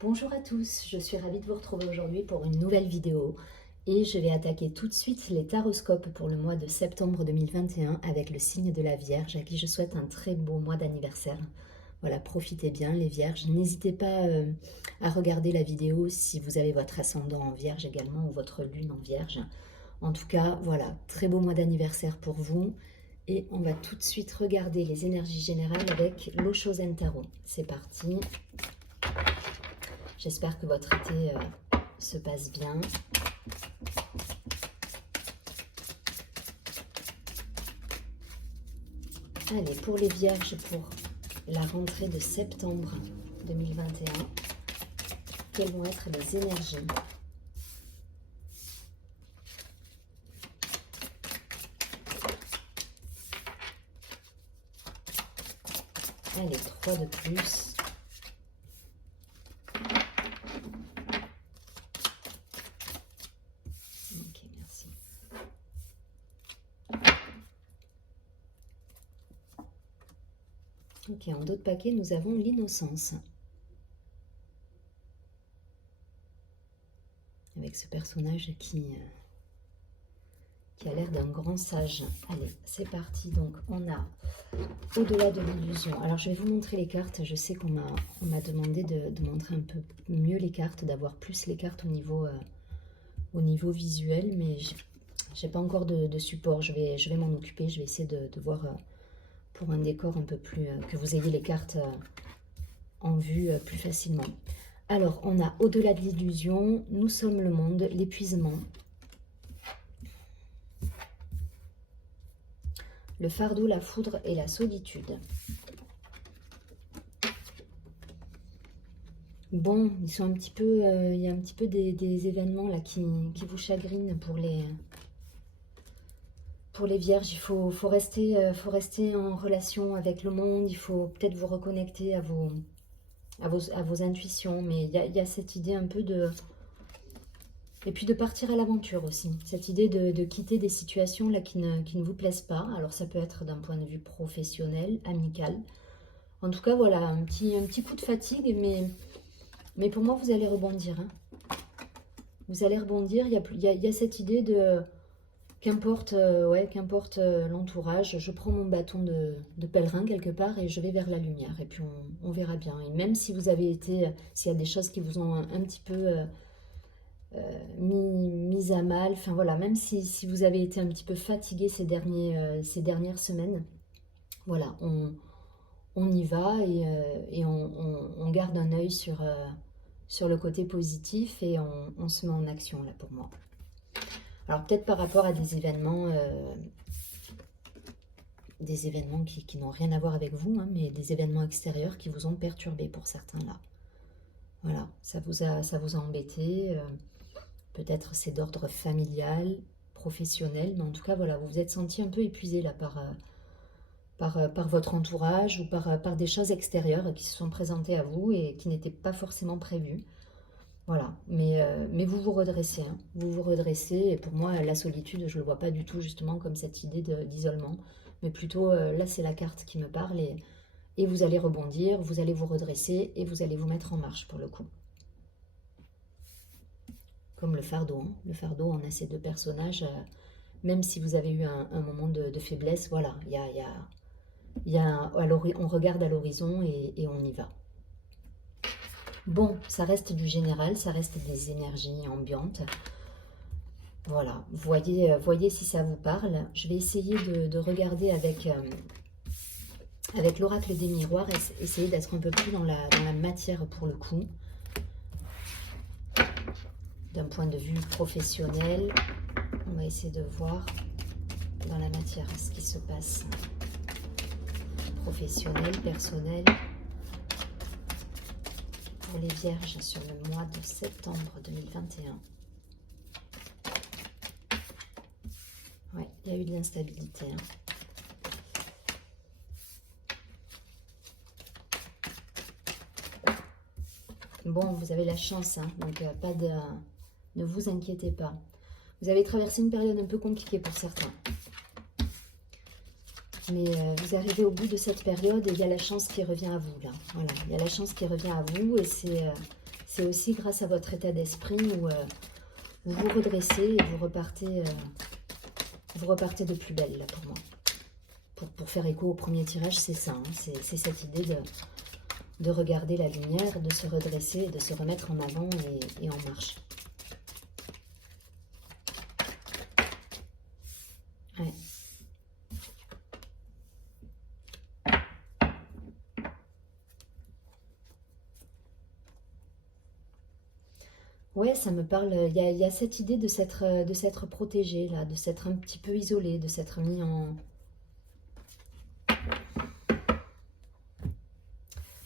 Bonjour à tous, je suis ravie de vous retrouver aujourd'hui pour une nouvelle vidéo et je vais attaquer tout de suite les taroscopes pour le mois de septembre 2021 avec le signe de la Vierge à qui je souhaite un très beau mois d'anniversaire. Voilà, profitez bien les Vierges. N'hésitez pas à regarder la vidéo si vous avez votre ascendant en Vierge également ou votre lune en Vierge. En tout cas, voilà, très beau mois d'anniversaire pour vous. Et on va tout de suite regarder les énergies générales avec l'Oshozen Tarot. C'est parti. J'espère que votre été se passe bien. Allez, pour les Vierges, pour la rentrée de septembre 2021, quelles vont être les énergies? Allez, 3 de plus. Ok, merci. Ok, en dos de paquet, nous avons l'innocence. Avec ce personnage qui a l'air d'un grand sage. Allez, c'est parti. Donc, on a au-delà de l'illusion. Alors, je vais vous montrer les cartes. Je sais qu'on m'a demandé de montrer un peu mieux les cartes, d'avoir plus les cartes au niveau visuel, mais j'ai pas encore de support. Je vais m'en occuper. Je vais essayer de voir pour un décor un peu plus... que vous ayez les cartes en vue plus facilement. Alors, on a au-delà de l'illusion, nous sommes le monde, l'épuisement, le fardeau, la foudre et la solitude. Bon, ils sont un petit peu, il y a un petit peu des événements là qui vous chagrinent pour les vierges. Il faut rester en relation avec le monde, il faut peut-être vous reconnecter à vos intuitions, mais il y a cette idée un peu de... Et puis de partir à l'aventure aussi, cette idée de quitter des situations là qui ne vous plaisent pas. Alors ça peut être d'un point de vue professionnel, amical. En tout cas, voilà, un petit coup de fatigue, mais pour moi, vous allez rebondir. Hein. Vous allez rebondir, il y a cette idée de... Qu'importe qu'importe l'entourage, je prends mon bâton de pèlerin quelque part et je vais vers la lumière. Et puis on verra bien. Et même si vous avez été, s'il y a des choses qui vous ont un petit peu mis à mal, enfin voilà, même si vous avez été un petit peu fatigué ces dernières semaines, voilà, on y va et on garde un œil sur le côté positif et on se met en action là pour moi. Alors peut-être par rapport à des événements qui n'ont rien à voir avec vous, hein, mais des événements extérieurs qui vous ont perturbé pour certains là. Voilà, ça vous a embêté. Peut-être c'est d'ordre familial, professionnel, mais en tout cas voilà, vous vous êtes senti un peu épuisé là par votre entourage ou par des choses extérieures qui se sont présentées à vous et qui n'étaient pas forcément prévues. Voilà, mais vous vous redressez, hein. Vous vous redressez, et pour moi, la solitude, je ne le vois pas du tout justement comme cette idée d'isolement, mais plutôt, là, c'est la carte qui me parle, et vous allez rebondir, vous allez vous redresser, et vous allez vous mettre en marche pour le coup. Comme le fardeau, hein. Le fardeau, on a ces deux personnages, même si vous avez eu un moment de faiblesse, voilà, on regarde à l'horizon et on y va. Bon, ça reste du général, ça reste des énergies ambiantes. Voilà, voyez si ça vous parle. Je vais essayer de regarder avec l'oracle des miroirs, et essayer d'être un peu plus dans la matière pour le coup. D'un point de vue professionnel, on va essayer de voir dans la matière ce qui se passe. Professionnel, personnel. Pour les vierges sur le mois de septembre 2021. Ouais, il y a eu de l'instabilité. Hein. Bon, vous avez la chance, hein, donc ne vous inquiétez pas. Vous avez traversé une période un peu compliquée pour certains. Mais vous arrivez au bout de cette période et il y a la chance qui revient à vous, là. Voilà, il y a la chance qui revient à vous et c'est c'est aussi grâce à votre état d'esprit où vous vous redressez et vous repartez de plus belle, là, pour moi. Pour faire écho au premier tirage, c'est ça, hein, c'est cette idée de regarder la lumière, de se redresser, de se remettre en avant et en marche. Ouais. Ouais, ça me parle. Il y a cette idée de s'être protégé, là, de s'être un petit peu isolé, de s'être mis en...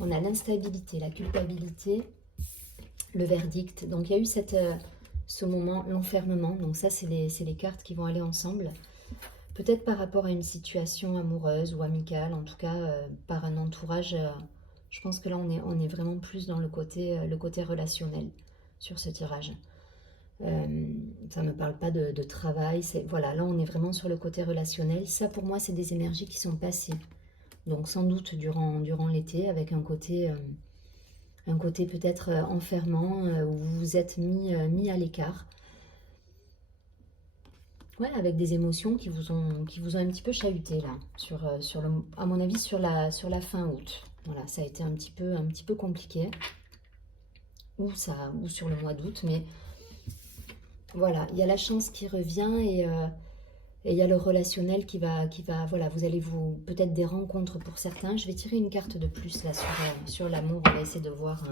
On a l'instabilité, la culpabilité, le verdict. Donc, il y a eu ce moment, l'enfermement. Donc, ça, c'est les cartes qui vont aller ensemble. Peut-être par rapport à une situation amoureuse ou amicale, en tout cas, par un entourage. Je pense que là, on est vraiment plus dans le côté relationnel sur ce tirage. Ça ne me parle pas de travail. Voilà, là, on est vraiment sur le côté relationnel. Ça, pour moi, c'est des énergies qui sont passées. Donc, sans doute durant l'été, avec un côté peut-être enfermant, où vous vous êtes mis à l'écart. Ouais, avec des émotions qui vous ont un petit peu chahuté, là, à mon avis, sur la fin août. Voilà, ça a été un petit peu compliqué. Ou sur le mois d'août, mais voilà, il y a la chance qui revient et il y a le relationnel qui va voilà, vous allez peut-être des rencontres pour certains. Je vais tirer une carte de plus là sur l'amour. On va essayer de voir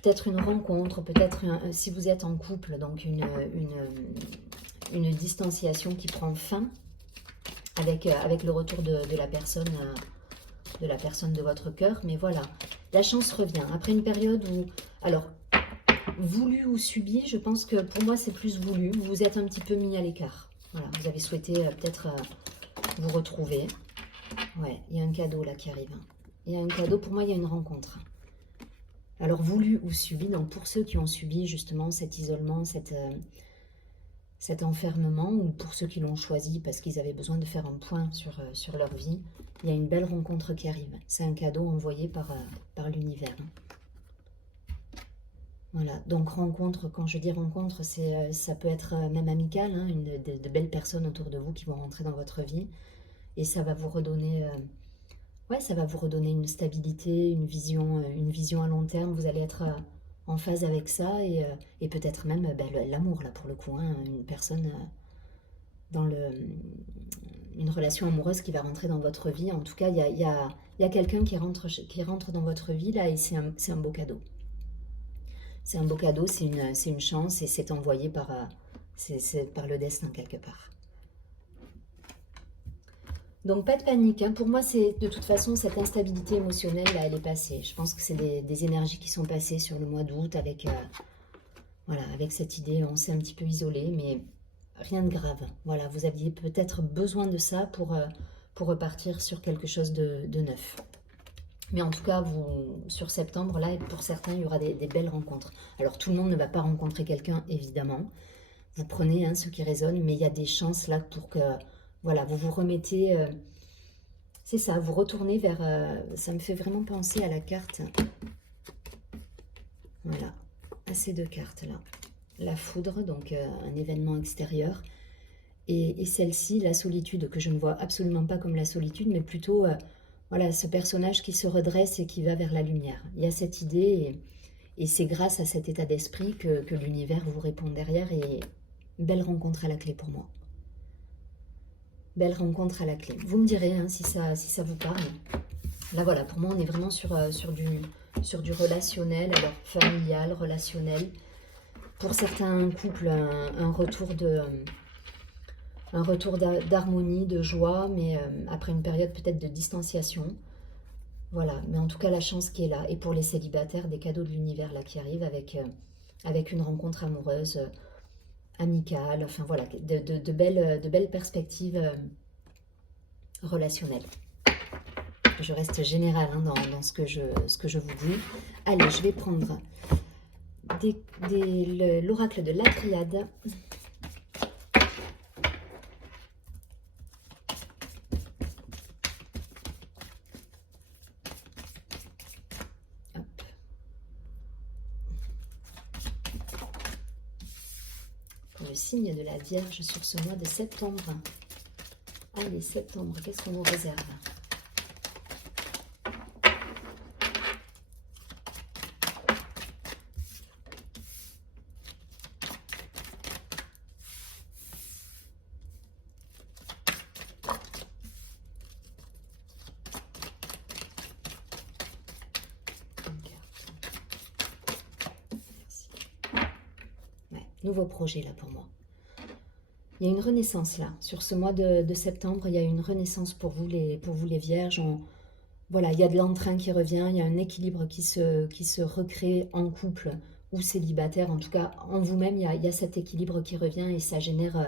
peut-être une rencontre, peut-être si vous êtes en couple, donc une distanciation qui prend fin avec le retour de la personne de votre cœur. Mais voilà, la chance revient après une période où, alors, voulu ou subi, je pense que pour moi c'est plus voulu. Vous vous êtes un petit peu mis à l'écart. Voilà, vous avez souhaité peut-être vous retrouver. Ouais, il y a un cadeau là qui arrive. Il y a un cadeau, pour moi il y a une rencontre. Alors voulu ou subi, donc pour ceux qui ont subi justement cet isolement, cet enfermement, ou pour ceux qui l'ont choisi parce qu'ils avaient besoin de faire un point sur leur vie, il y a une belle rencontre qui arrive. C'est un cadeau envoyé par l'univers. Voilà, donc rencontre, quand je dis rencontre, ça peut être même amical, hein, de belles personnes autour de vous qui vont rentrer dans votre vie. Et ça va vous redonner, ouais, ça va vous redonner une stabilité, une vision à long terme. Vous allez être en phase avec ça et peut-être même l'amour, là, pour le coup, hein, une personne dans une relation amoureuse qui va rentrer dans votre vie. En tout cas, il y a quelqu'un qui rentre dans votre vie, là, et c'est un beau cadeau. C'est un beau cadeau, c'est une chance et c'est envoyé par le destin quelque part. Donc pas de panique, hein. Pour moi c'est de toute façon cette instabilité émotionnelle là elle est passée. Je pense que c'est des énergies qui sont passées sur le mois d'août avec, voilà, avec cette idée, on s'est un petit peu isolé mais rien de grave. Voilà, vous aviez peut-être besoin de ça pour repartir sur quelque chose de neuf. Mais en tout cas, sur septembre, là, pour certains, il y aura des belles rencontres. Alors, tout le monde ne va pas rencontrer quelqu'un, évidemment. Vous prenez ce qui résonne, mais il y a des chances là pour que, voilà, vous vous remettez... c'est ça, vous retournez vers... ça me fait vraiment penser à la carte. Voilà, à ces deux cartes-là. La foudre, donc un événement extérieur. Et celle-ci, la solitude, que je ne vois absolument pas comme la solitude, mais plutôt... voilà, ce personnage qui se redresse et qui va vers la lumière. Il y a cette idée et c'est grâce à cet état d'esprit que l'univers vous répond derrière. Et belle rencontre à la clé pour moi. Belle rencontre à la clé. Vous me direz hein, si ça vous parle. Là voilà, pour moi on est vraiment sur du relationnel, alors familial, relationnel. Pour certains couples, un retour d'harmonie, de joie, mais après une période peut-être de distanciation. Voilà, mais en tout cas la chance qui est là. Et pour les célibataires, des cadeaux de l'univers là qui arrivent avec une rencontre amoureuse, amicale, enfin voilà, de belles perspectives relationnelles. Je reste générale hein, dans ce que je vous dis. Allez, je vais prendre l'oracle de la Triade. le signe de la Vierge sur ce mois de septembre. Allez, septembre, qu'est-ce qu'on nous réserve? Nouveau projet là pour moi. Il y a une renaissance là. Sur ce mois de septembre, il y a une renaissance pour vous les vierges. Voilà, il y a de l'entrain qui revient, il y a un équilibre qui se recrée en couple ou célibataire. En tout cas, en vous-même, il y a cet équilibre qui revient et ça génère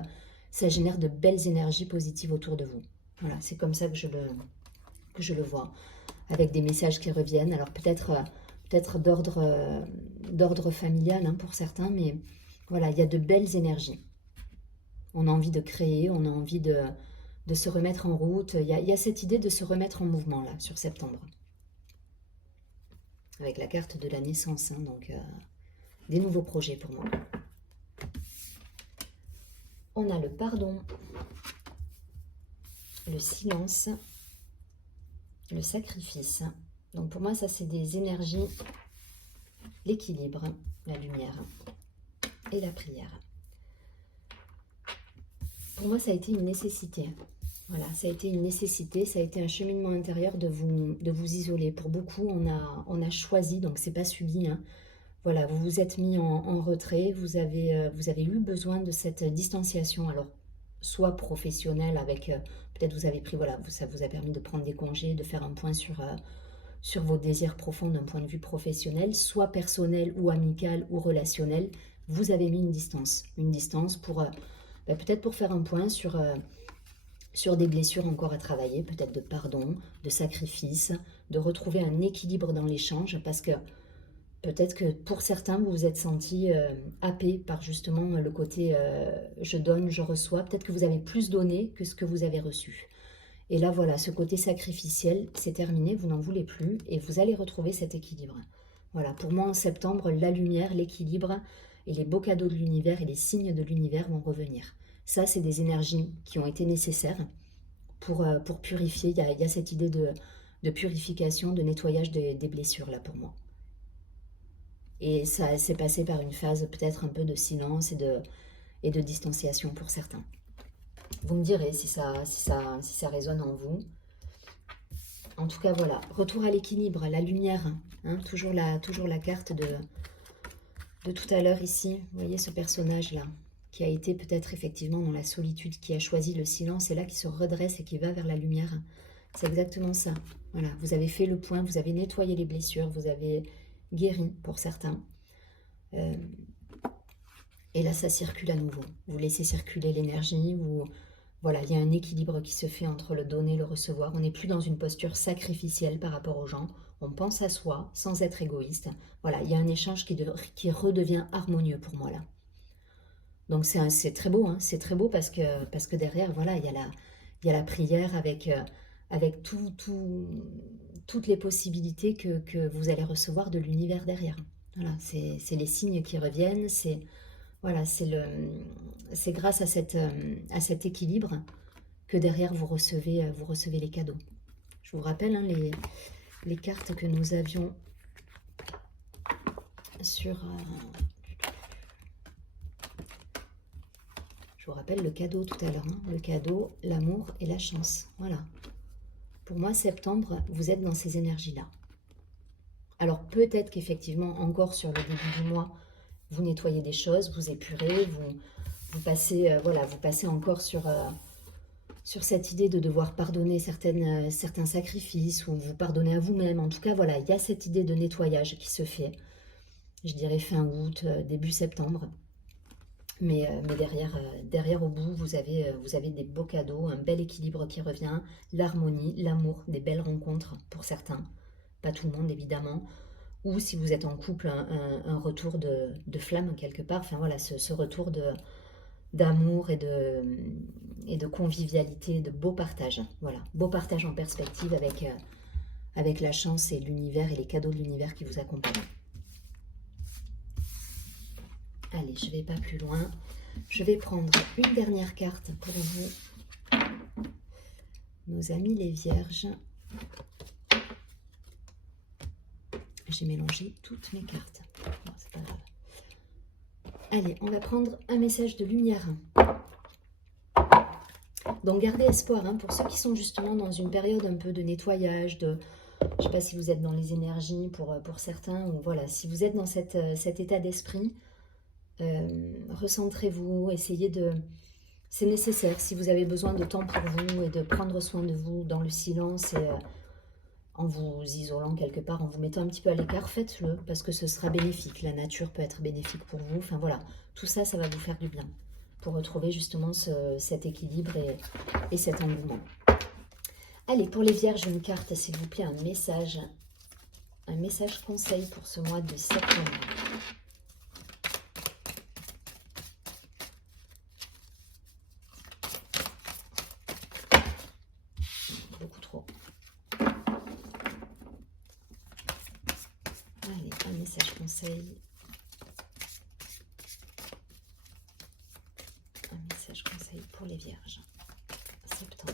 de belles énergies positives autour de vous. Voilà, c'est comme ça que je le vois. Avec des messages qui reviennent. Alors peut-être d'ordre familial hein, pour certains, mais voilà, il y a de belles énergies. On a envie de créer, on a envie de se remettre en route. Il y a cette idée de se remettre en mouvement, là, sur septembre. Avec la carte de la naissance, hein, donc des nouveaux projets pour moi. On a le pardon, le silence, le sacrifice. Donc pour moi, ça, c'est des énergies, l'équilibre, la lumière et la prière. Pour moi, ça a été une nécessité. Voilà, ça a été une nécessité, ça a été un cheminement intérieur de vous isoler. Pour beaucoup, on a choisi, donc c'est pas subi. Hein. Voilà, vous vous êtes mis en retrait, vous avez eu besoin de cette distanciation. Alors, soit professionnelle, avec peut-être vous avez pris, voilà, ça vous a permis de prendre des congés, de faire un point sur vos désirs profonds d'un point de vue professionnel, soit personnel ou amical ou relationnel. Vous avez mis une distance pour peut-être pour faire un point sur des blessures encore à travailler, peut-être de pardon, de sacrifice, de retrouver un équilibre dans l'échange, parce que peut-être que pour certains, vous vous êtes senti happé par justement le côté je donne, je reçois. Peut-être que vous avez plus donné que ce que vous avez reçu. Et là, voilà, ce côté sacrificiel, c'est terminé, vous n'en voulez plus et vous allez retrouver cet équilibre. Voilà, pour moi, en septembre, la lumière, l'équilibre et les beaux cadeaux de l'univers et les signes de l'univers vont revenir. Ça, c'est des énergies qui ont été nécessaires pour purifier. Il y a cette idée de purification, de nettoyage des blessures, là, pour moi. Et ça s'est passé par une phase peut-être un peu de silence et de distanciation pour certains. Vous me direz si ça résonne en vous. En tout cas, voilà. Retour à l'équilibre, la lumière. Hein, toujours la carte de tout à l'heure ici. Vous voyez ce personnage-là, qui a été peut-être effectivement dans la solitude, qui a choisi le silence, et là qui se redresse et qui va vers la lumière. C'est exactement ça. Voilà, vous avez fait le point, vous avez nettoyé les blessures, vous avez guéri pour certains. Et là, ça circule à nouveau. Vous laissez circuler l'énergie. Voilà, il y a un équilibre qui se fait entre le donner et le recevoir. On n'est plus dans une posture sacrificielle par rapport aux gens. On pense à soi sans être égoïste. Voilà, il y a un échange qui redevient harmonieux pour moi là. Donc c'est très beau, hein, c'est très beau parce que derrière, voilà, il y a la prière avec toutes les possibilités que vous allez recevoir de l'univers derrière. Voilà, c'est les signes qui reviennent, voilà, c'est grâce à cet équilibre que derrière vous recevez les cadeaux. Je vous rappelle hein, les cartes que nous avions sur... je vous rappelle le cadeau tout à l'heure, hein, le cadeau, l'amour et la chance. Voilà. Pour moi, septembre, vous êtes dans ces énergies-là. Alors peut-être qu'effectivement, encore sur le début du mois, vous nettoyez des choses, vous épurez, vous passez, voilà, vous passez encore sur cette idée de devoir pardonner certains sacrifices ou vous pardonner à vous-même. En tout cas, voilà, il y a cette idée de nettoyage qui se fait, je dirais fin août, début septembre. Mais derrière au bout, vous avez des beaux cadeaux, un bel équilibre qui revient, l'harmonie, l'amour, des belles rencontres pour certains, pas tout le monde évidemment, ou si vous êtes en couple, un retour de flamme quelque part, enfin voilà, ce retour d'amour et de convivialité, de beau partage, voilà, beau partage en perspective avec la chance et l'univers et les cadeaux de l'univers qui vous accompagnent. Allez, je ne vais pas plus loin. Je vais prendre une dernière carte pour vous, nos amis les vierges. J'ai mélangé toutes mes cartes. Bon, c'est pas grave. Allez, on va prendre un message de lumière. Donc gardez espoir hein, pour ceux qui sont justement dans une période un peu de nettoyage, je ne sais pas si vous êtes dans les énergies pour certains, ou voilà, si vous êtes dans cet état d'esprit, recentrez-vous, essayez de... C'est nécessaire si vous avez besoin de temps pour vous et de prendre soin de vous dans le silence et en vous isolant quelque part, en vous mettant un petit peu à l'écart, faites-le parce que ce sera bénéfique. La nature peut être bénéfique pour vous. Enfin voilà, tout ça, ça va vous faire du bien pour retrouver justement cet équilibre et cet engouement. Allez, pour les vierges, une carte, s'il vous plaît, un message conseil pour ce mois de septembre. Beaucoup trop. Allez, un message conseil. Un message conseil pour les vierges. Septembre.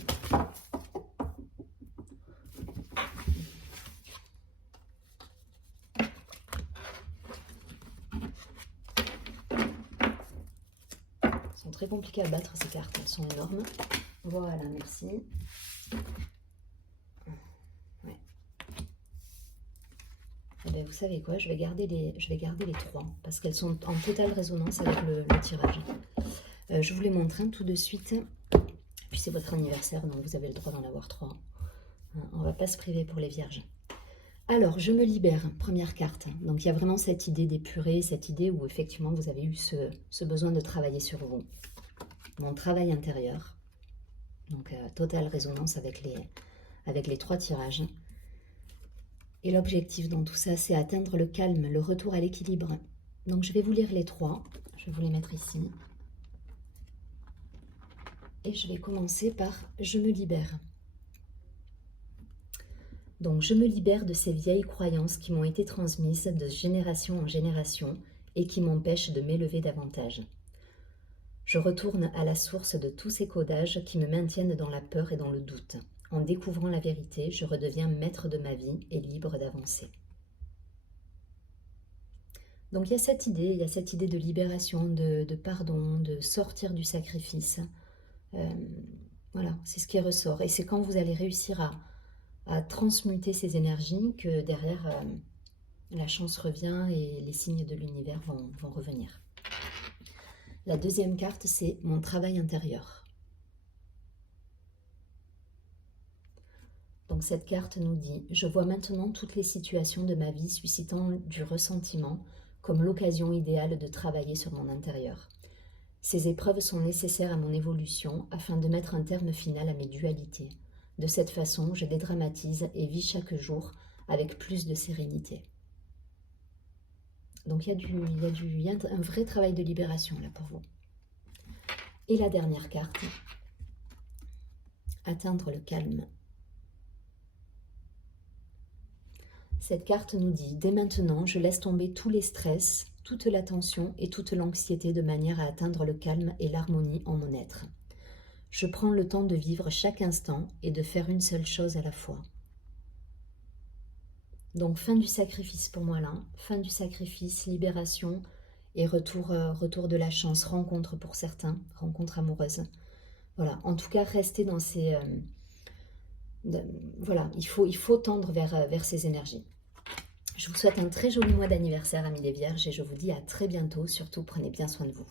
Elles sont très compliquées à battre ces cartes, elles sont énormes. Voilà, merci. Ouais. Eh bien, vous savez quoi, je vais garder les trois parce qu'elles sont en totale résonance avec le tirage. Je vous les montre tout de suite. Puis c'est votre anniversaire, donc vous avez le droit d'en avoir trois. On ne va pas se priver pour les vierges. Alors, je me libère, première carte. Donc, il y a vraiment cette idée d'épurer, cette idée où effectivement vous avez eu ce besoin de travailler sur vous. Mon travail intérieur. Donc, totale résonance avec les trois tirages. Et l'objectif dans tout ça, c'est atteindre le calme, le retour à l'équilibre. Donc, je vais vous lire les trois. Je vais vous les mettre ici. Et je vais commencer par « Je me libère ». Donc, je me libère de ces vieilles croyances qui m'ont été transmises de génération en génération et qui m'empêchent de m'élever davantage. Je retourne à la source de tous ces codages qui me maintiennent dans la peur et dans le doute. En découvrant la vérité, je redeviens maître de ma vie et libre d'avancer. Donc, il y a cette idée de libération, de pardon, de sortir du sacrifice. Voilà, c'est ce qui ressort. Et c'est quand vous allez réussir à transmuter ces énergies que derrière la chance revient et les signes de l'univers vont revenir. La deuxième carte, c'est mon travail intérieur. Donc cette carte nous dit « Je vois maintenant toutes les situations de ma vie suscitant du ressentiment comme l'occasion idéale de travailler sur mon intérieur. Ces épreuves sont nécessaires à mon évolution afin de mettre un terme final à mes dualités. De cette façon, je dédramatise et vis chaque jour avec plus de sérénité. » Donc il y a un vrai travail de libération là pour vous. Et la dernière carte, atteindre le calme. Cette carte nous dit « Dès maintenant, je laisse tomber tous les stress, toute la tension et toute l'anxiété de manière à atteindre le calme et l'harmonie en mon être. Je prends le temps de vivre chaque instant et de faire une seule chose à la fois. » Donc fin du sacrifice pour moi là, fin du sacrifice, libération et retour de la chance, rencontre pour certains, rencontre amoureuse. Voilà, en tout cas restez dans ces... voilà, il faut tendre vers ces énergies. Je vous souhaite un très joli mois d'anniversaire, amis les vierges, et je vous dis à très bientôt. Surtout, prenez bien soin de vous.